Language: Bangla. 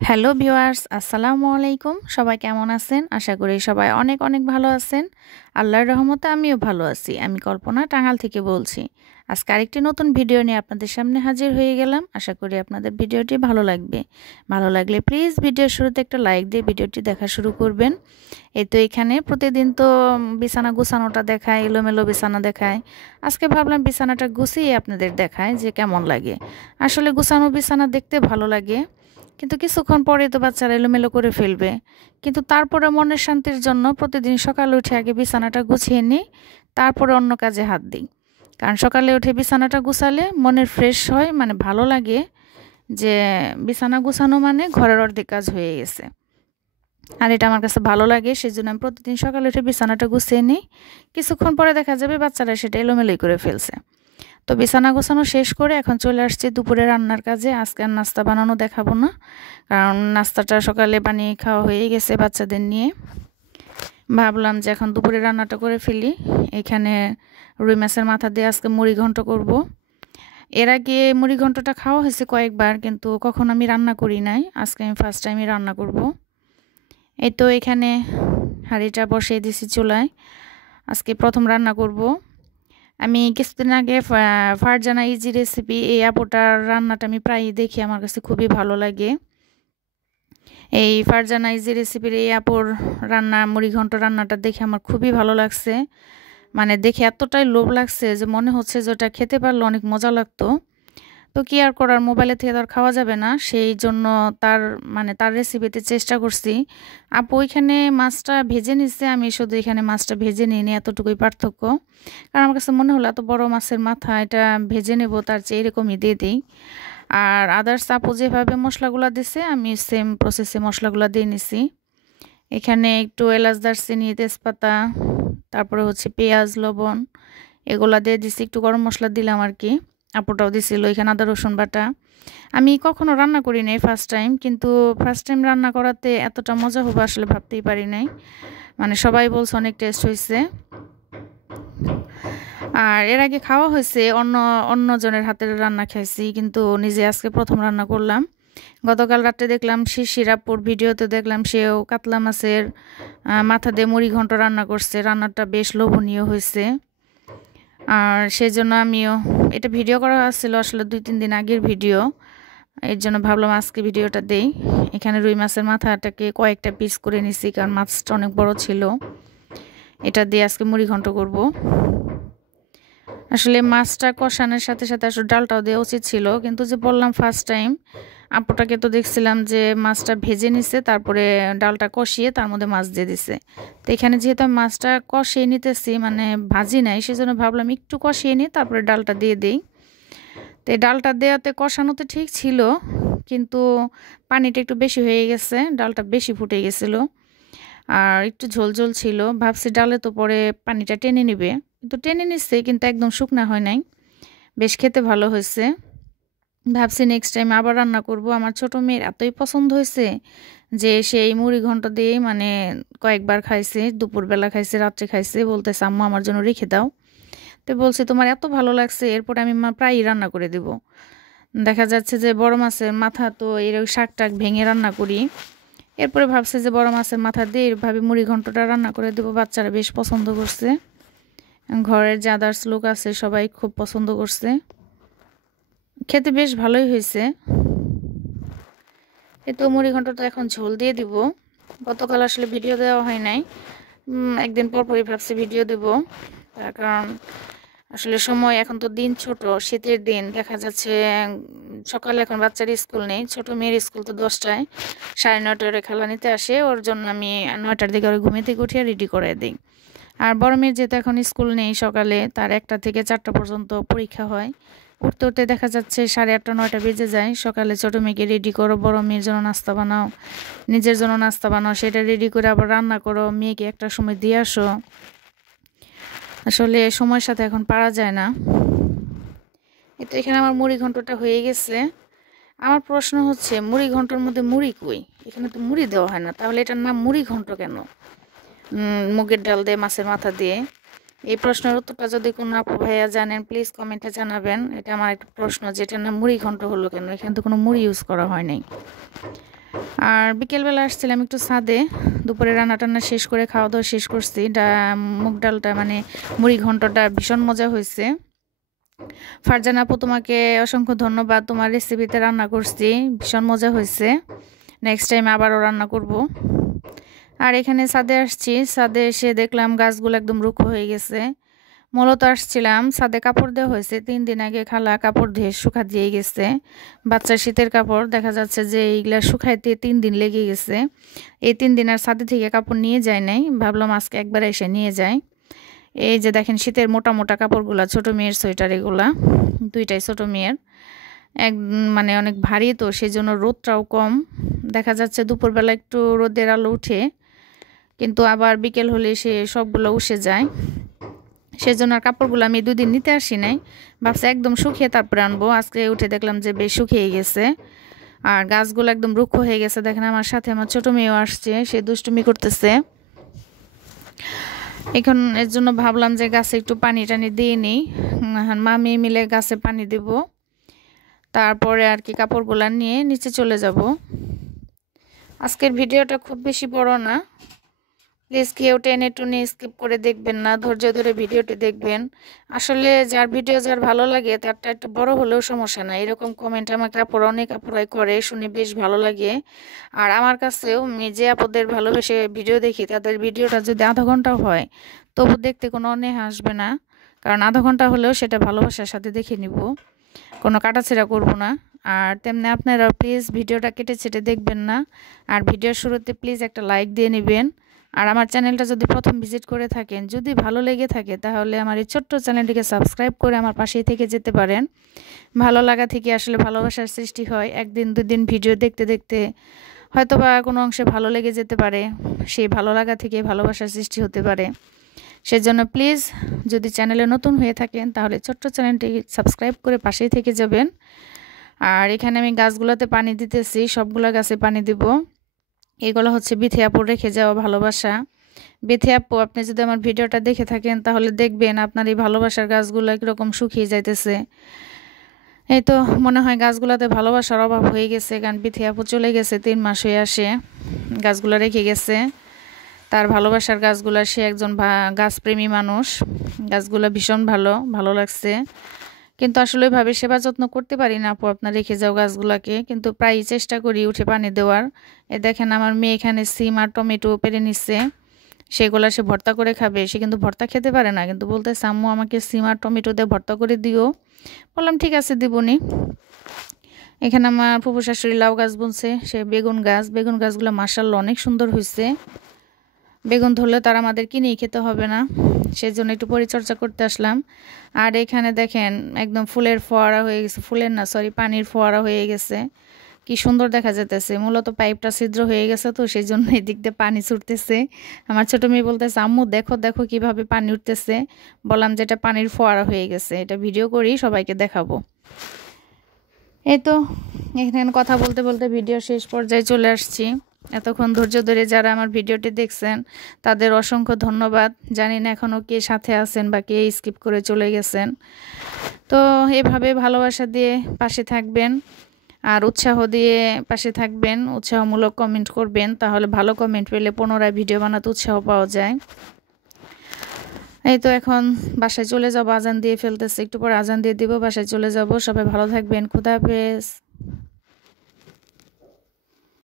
হ্যালো ভিউয়ার্স, আসসালামু আলাইকুম। সবাই কেমন আছেন? আশা করি সবাই অনেক অনেক ভালো আছেন। আল্লাহর রহমতে আমিও ভালো আছি। আমি কল্পনা টাঙ্গাইল থেকে বলছি। আজকে আরেকটি নতুন ভিডিও নিয়ে আপনাদের সামনে হাজির হয়ে গেলাম। আশা করি আপনাদের ভিডিওটি ভালো লাগবে। ভালো লাগলে প্লিজ ভিডিওর শুরুতে একটা লাইক দিয়ে ভিডিওটি দেখা শুরু করবেন। এই তো এখানে প্রতিদিন তো বিছানা গুছানোটা দেখায়, এলোমেলো বিছানা দেখায়। আজকে ভাবলাম বিছানাটা গুছিয়ে আপনাদের দেখায় যে কেমন লাগে। আসলে গুছানো বিছানা দেখতে ভালো লাগে। কিন্তু কিছুক্ষণ পরে তো বাচ্চারা এলোমেলো করে ফেলবে। কিন্তু তারপরে মনের শান্তির জন্য প্রতিদিন সকালে উঠে আগে বিছানাটা গুছিয়ে নিই, তারপরে অন্য কাজে হাত দিই। কারণ সকালে উঠে বিছানাটা গুছালে মনের ফ্রেশ হয়, মানে ভালো লাগে যে বিছানা গুছানো মানে ঘরের অর্ধেক কাজ হয়ে গেছে। আর এটা আমার কাছে ভালো লাগে, সেজন্য আমি প্রতিদিন সকালে উঠে বিছানাটা গুছিয়ে নিই। কিছুক্ষণ পরে দেখা যাবে বাচ্চারা সেটা এলোমেলোই করে ফেলছে। তো বিছানা গোছানো শেষ করে এখন চলে আসছি দুপুরে রান্নার কাজে। আজকে আর নাস্তা বানানো দেখাবো না, কারণ নাস্তাটা সকালে বানিয়ে খাওয়া হয়ে গেছে বাচ্চাদের নিয়ে। ভাবলাম যে এখন দুপুরে রান্নাটা করে ফেলি। এখানে রুই মাছের মাথা দিয়ে আজকে মুড়ি ঘন্ট করব। এর আগে মুড়ি ঘন্টটা খাওয়া হয়েছে কয়েকবার, কিন্তু কখন আমি রান্না করি নাই। আজকে আমি ফার্স্ট টাইমই রান্না করব। এই তো এখানে হাঁড়িটা বসিয়ে দিছি চুলায়। আজকে প্রথম রান্না করব। আমি কিছুদিন আগে ফারজানা ইজি রেসিপি এই আপুটার রান্নাটা আমি প্রায়ই দেখি, আমার কাছে খুবই ভালো লাগে। এই ফারজানা ইজি রেসিপির এই আপুর রান্না মুড়িঘণ্ট রান্নাটা দেখে আমার খুবই ভালো লাগছে। মানে দেখে এতটাই লোভ লাগছে যে মনে হচ্ছে যে ওটা খেতে পারলে অনেক মজা লাগতো। তো কি আর করার, মোবাইলে থেকে তো আর খাওয়া যাবে না, সেই জন্য তার তার রেসিপিতে চেষ্টা করছি। আপু ওইখানে মাছটা ভেজে নিচ্ছে, আমি শুধু এখানে মাছটা ভেজে নিইনি, এতটুকুই পার্থক্য। কারণ আমার কাছে মনে হলো এত বড় মাছের মাথা এটা ভেজে নেব, তার চেয়ে এরকমই দিয়ে দিই। আর আদার্স আপু যেভাবে মশলাগুলো দিছে আমি সেম প্রসেসে মশলাগুলো দিয়ে নিছি। এখানে একটু এলাচ, দারচিনি, তেজপাতা, তারপরে হচ্ছে পেঁয়াজ, লবণ এগুলা দিয়ে দিছি। একটু গরম মশলা দিলাম আর কি। আপুটাও দিছিল এখানে আদা রসুন বাটা। আমি কখনো রান্না করি নাই, ফার্স্ট টাইম। কিন্তু ফার্স্ট টাইম রান্না করাতে এতটা মজা হবে আসলে ভাবতেই পারি নাই। মানে সবাই বলছে অনেক টেস্ট হয়েছে। আর এর আগে খাওয়া হয়েছে, অন্যজনের হাতের রান্না খাইছি, কিন্তু নিজে আজকে প্রথম রান্না করলাম। গতকাল রাতে দেখলাম শিশির আপুর ভিডিওতে, দেখলাম সেও কাতলা মাছের মাথা দিয়ে মুড়ি ঘন্ট রান্না করছে। রান্নাটা বেশ লোভনীয় হয়েছে। আর সেই জন্য আমিও, এটা ভিডিও করা হচ্ছিল আসলে 2-3 দিন আগের ভিডিও, এর জন্য ভাবলাম আজকে ভিডিওটা দেই। এখানে রুই মাছের মাথাটাকে কয়েকটা পিস করে নিছি, কারণ মাছটা অনেক বড় ছিল। এটা দিয়ে আজকে মুড়ি ঘন্ট করব। আসলে মাছটা কষানোর সাথে সাথে আসলে ডালটাও দেওয়া উচিত ছিল, কিন্তু যে বললাম ফার্স্ট টাইম, আপুটাকে তো দেখছিলাম যে মাছটা ভেজে নিছে, তারপরে ডালটা কষিয়ে তার মধ্যে মাছ দিয়ে দিছে। তো এখানে যেহেতু আমি মাছটা কষিয়ে নিতেছি, মানে ভাজি নাই, সেজন্য ভাবলাম একটু কষিয়ে নিই তারপরে ডালটা দিয়ে দিই। তো এই ডালটা দেওয়াতে কষানোতে ঠিক ছিল, কিন্তু পানিটা একটু বেশি হয়ে গেছে, ডালটা বেশি ফুটে গেছিলো। আর একটু ঝোল ঝোল ছিল, ভাবছি ডালে তো পরে পানিটা টেনে নিবে, কিন্তু টেনে নিচ্ছে, কিন্তু একদম শুকনা হয় নাই। বেশ খেতে ভালো হয়েছে। ভাবছি নেক্সট টাইম আবার রান্না করব। আমার ছোট মেয়ের এতই পছন্দ হয়েছে যে সেই মুড়ি ঘন্ট দিয়েই কয়েকবার খাইছে, দুপুরবেলা খাইছে, রাত্রে খাইছে, বলতেছে আম্মু আমার জন্য রেখে দাও। তো বলছে তোমার এত ভালো লাগছে, এরপরে আমি প্রায়ই রান্না করে দেব। দেখা যাচ্ছে যে বড় মাছের মাথা তো এর শাক টাক ভেঙে রান্না করি। এরপরে ভাবছি যে বড় মাছের মাথা দিয়ে এইভাবে মুড়ি ঘন্টটা রান্না করে দেবো। বাচ্চারা বেশ পছন্দ করছে, ঘরের যে আদার্স লোক আছে সবাই খুব পছন্দ করছে, খেতে বেশ ভালোই হয়েছে। এই তো মুড়ি ঘন্টটা এখন ঝোল দিয়ে দিব। গতকাল আসলে ভিডিও দেওয়া হয় নাই, একদিন পর পরই ভাবছি ভিডিও দেব। তার কারণ আসলে সময়, এখন তো দিন ছোট, শীতের দিন, দেখা যাচ্ছে সকালে এখন বাচ্চার স্কুল নেই, ছোট মেয়ের স্কুল তো 10টায়, 9:30 খেলা নিতে আসে, ওর জন্য আমি 9টার দিকে ওর ঘুমে থেকে উঠিয়ে রেডি করে দিই। আর বড় মেয়ের যেহেতু এখন স্কুল নেই, সকালে তার 1টা থেকে 4টা পর্যন্ত পরীক্ষা হয়, উঠতে উঠতে দেখা যাচ্ছে 8:30 9টা বেজে যায়। সকালে ছোটো মেয়েকে রেডি করো, বড় মেয়ের জন্য নাস্তা বানাও, নিজের জন্য নাস্তা বানাও, সেটা রেডি করে আবার রান্না করো, মেয়েকে একটার সময় দিয়ে আসো। আসলে সময়ের সাথে এখন পারা যায় না। তো এখানে আমার মুড়ি ঘন্টটা হয়ে গেছে। আমার প্রশ্ন হচ্ছে মুড়ি ঘন্টর মধ্যে মুড়ি কই? এখানে তো মুড়ি দেওয়া হয় না, তাহলে এটার নাম মুড়ি ঘন্ট কেন? মুগের ডাল দিয়ে মাছের মাথা দিয়ে। এই প্রশ্নের উত্তরটা যদি কোনো আপু ভাইয়া জানেন প্লিজ কমেন্টে জানাবেন। এটা আমার একটা প্রশ্ন, যেটার নাম মুড়ি ঘন্ট হলো কেন? এখানে তো কোনো মুড়ি ইউজ করা হয় নাই। আর বিকেলবেলা আসছিলাম একটু ছাদে, দুপুরে রান্না টান্না শেষ করে খাওয়া দাওয়া শেষ করছি। মুগ ডালটা মানে মুড়ি ঘন্টটা ভীষণ মজা হয়েছে। ফারজান আপু, তোমাকে অসংখ্য ধন্যবাদ, তোমার রেসিপিতে রান্না করছি, ভীষণ মজা হয়েছে। নেক্সট টাইম আবারও রান্না করব। আর এখানে ছাদে আসছি, ছাদে এসে দেখলাম গাছগুলো একদম রুক্ষ হয়ে গেছে। মূলত আসছিলাম, ছাদে কাপড় দেওয়া হয়েছে 3 দিন আগে, খালা কাপড় ধুয়ে শুকা দিয়ে গেছে। বাচ্চার শীতের কাপড়, দেখা যাচ্ছে যে এইগুলা শুকাইতে 3 দিন লেগে গেছে। এই 3 দিন আর ছাদে থেকে কাপড় নিয়ে যায় নাই, ভাবলাম আজকে একবার এসে নিয়ে যায়। এই যে দেখেন শীতের মোটা মোটা কাপড়গুলা, ছোট মেয়ের সোয়েটার, এগুলা দুইটাই ছোট মেয়ের। এক মানে অনেক ভারী, তো সেই জন্য রোদটাও কম দেখা যাচ্ছে। দুপুরবেলা একটু রোদের আলো উঠে, কিন্তু আবার বিকেল হলে সে সবগুলো উঠে যায়। সেজন্য আর কাপড়গুলো আমি 2 দিন নিতে আসি নাই, ভাবছি একদম শুকিয়ে তারপরে আনবো। আজকে উঠে দেখলাম যে বেশ শুকিয়ে গেছে, আর গাছগুলো একদম রুক্ষ হয়ে গেছে। দেখেন আমার সাথে আমার ছোট মেয়েও আসছে, সে দুষ্টুমি করতেছে। এখন এর জন্য ভাবলাম যে গাছে একটু পানি টানি দিয়ে নিই, মা মেয়ে মিলে গাছে পানি দেব, তারপরে আর কি কাপড়গুলো নিয়ে নিচে চলে যাব। আজকের ভিডিওটা খুব বেশি বড় না, প্লিজ কেউ টেনে টুনে স্কিপ করে দেখবেন না, ধৈর্য ধরে ভিডিওটি দেখবেন। আসলে যার ভিডিও যার ভালো লাগে তারটা একটু বড় হলেও সমস্যা নাই, এরকম কমেন্ট আমাকে অনেক আপুরাই করে, শুনে বেশ ভালো লাগে। আর আমার কাছেও যে আপুদের ভালোবেসে ভিডিও দেখি, তাদের ভিডিওটা যদি আধা ঘন্টাও হয় তবু দেখতে কোনো অনীহা আসবে না, কারণ আধা ঘন্টা হলেও সেটা ভালোবাসার সাথে দেখে নিব, কোনো কাটাছেড়া করব না। আর তেমনি আপনারা প্লিজ ভিডিওটা কেটে ছেটে দেখবেন না, আর ভিডিওর শুরুতে প্লিজ একটা লাইক দিয়ে নেবেন। আর আমার চ্যানেলটা যদি প্রথম ভিজিট করে থাকেন, যদি ভালো লেগে থাকে, তাহলে আমার এই ছোট্ট চ্যানেলটিকে সাবস্ক্রাইব করে আমার পাশেই থেকে যেতে পারেন। ভালো লাগা থেকে আসলে ভালোবাসার সৃষ্টি হয়। একদিন 2 দিন ভিডিও দেখতে দেখতে হয়তো বা কোনো অংশে ভালো লেগে যেতে পারে, সেই ভালো লাগা থেকে ভালোবাসার সৃষ্টি হতে পারে। সেজন্য প্লিজ যদি চ্যানেলে নতুন হয়ে থাকেন, তাহলে ছোট্ট চ্যানেলটি সাবস্ক্রাইব করে পাশেই থেকে যাবেন। আর এখানে আমি গাছগুলোতে পানি দিতেছি, সবগুলো গাছে পানি দিব। এগুলো হচ্ছে বিথি আপুর রেখে যাওয়া ভালোবাসা। বিথি আপু, আপনি যদি আমার ভিডিওটা দেখে থাকেন, তাহলে দেখবেন আপনার এই ভালোবাসার গাছগুলো কীরকম শুকিয়ে যাইতেছে। এই তো মনে হয় গাছগুলোতে ভালোবাসার অভাব হয়ে গেছে, কারণ বিথি আপু চলে গেছে, 3 মাস হয়ে আসে, গাছগুলো রেখে গেছে। তার ভালোবাসার গাছগুলো, সে একজন গাছপ্রেমী মানুষ, গাছগুলো ভীষণ ভালো লাগছে। কিন্তু আসলে ওইভাবে সেবা যত্ন করতে পারি না আপু, আপনার রেখে যাও গাছগুলোকে, কিন্তু প্রায় চেষ্টা করি উঠে পানি দেওয়ার। এ দেখেন আমার মেয়ে এখানে সিম আর টমেটো পেরে নিচ্ছে, সেগুলো সে ভর্তা করে খাবে। সে কিন্তু ভর্তা খেতে পারে না, কিন্তু বলতেছে আম্মু আমাকে সিম আর টমেটো দিয়ে ভর্তা করে দিও। বললাম ঠিক আছে, দিবনি। এখানে আমার ফুফু শাশুড়ি লাউ গাছ বুনছে, সে বেগুন গাছগুলো মাশাআল্লাহ অনেক সুন্দর হয়েছে। বেগুন ধরলে তার আমাদের কিনেই খেতে হবে না, সেই জন্য একটু পরিচর্যা করতে আসলাম। আর এখানে দেখেন একদম ফুলের ফোয়ারা হয়ে গেছে, ফুলের না সরি পানির ফোয়ারা হয়ে গেছে, কি সুন্দর দেখা যেতেছে। মূলত পাইপটা ছিদ্র হয়ে গেছে, তো সেই জন্য এই দিক দিয়ে পানি ছুটতেছে। আমার ছোট মেয়ে বলতেছে আম্মু দেখো দেখো কিভাবে পানি উঠতেছে। বললাম যে এটা পানির ফোয়ারা হয়ে গেছে, এটা ভিডিও করি সবাইকে দেখাবো। এই তো এখানে কথা বলতে বলতে ভিডিও শেষ পর্যায়ে চলে আসছি। এতক্ষণ ধৈর্য ধরে যারা আমার ভিডিওটি দেখছেন, তাদের অসংখ্য ধন্যবাদ। জানি না এখনও কে সাথে আছেন বা কে স্কিপ করে চলে গেছেন। তো এভাবে ভালোবাসা দিয়ে পাশে থাকবেন, আর উৎসাহ দিয়ে পাশে থাকবেন, উৎসাহমূলক কমেন্ট করবেন, তাহলে ভালো কমেন্ট পেলে পুনরায় ভিডিও বানাতে উৎসাহ পাওয়া যায়। এই তো এখন বাসায় চলে যাব, আজান দিয়ে ফেলতেছে, একটু পর আজান দিয়ে দিব, বাসায় চলে যাব। সবাই ভালো থাকবেন, খুদা হাফেজ।